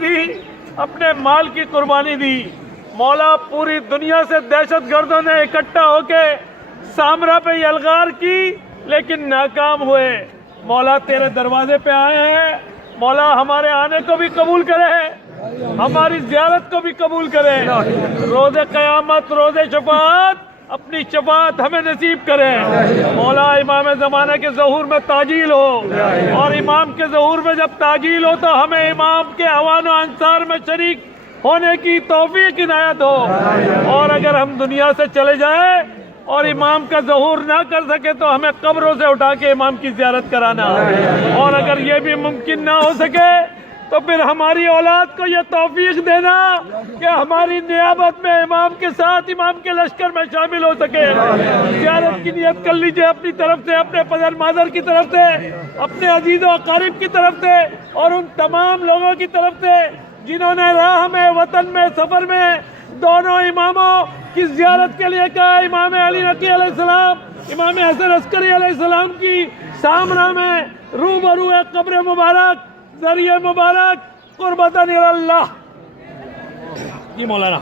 دی، اپنے مال کی قربانی دی۔ مولا پوری دنیا سے دہشت گردوں نے اکٹھا ہو کے سامرا پہ یلغار کی لیکن ناکام ہوئے۔ مولا تیرے دروازے پہ آئے ہیں، مولا ہمارے آنے کو بھی قبول کرے، ہماری زیارت کو بھی قبول کرے۔ روز قیامت، روز شفاعت اپنی شفاعت ہمیں نصیب کرے۔ مولا امام زمانہ کے ظہور میں تاجیل ہو، اور امام کے ظہور میں جب تاجیل ہو تو ہمیں امام کے اعوان و انصار میں شریک ہونے کی توفیق عنایت ہو، اور اگر ہم دنیا سے چلے جائیں اور امام کا ظہور نہ کر سکے تو ہمیں قبروں سے اٹھا کے امام کی زیارت کرانا، اور اگر یہ بھی ممکن نہ ہو سکے تو پھر ہماری اولاد کو یہ توفیق دینا کہ ہماری نیابت میں امام کے ساتھ امام کے لشکر میں شامل ہو سکے۔ زیارت کی نیت کر لیجئے اپنی طرف سے، اپنے پدر مادر کی طرف سے، اپنے عزیز و اقارب کی طرف سے، اور ان تمام لوگوں کی طرف سے جنہوں نے راہ میں، وطن میں، سفر میں دونوں اماموں کی زیارت کے لیے کہا۔ امام علی نقی علیہ السلام، امام حسن عسکری علیہ السلام کی سامرا میں روبرو قبر مبارک، ذریعہ مبارک، قربتاً اللہ۔ جی مولانا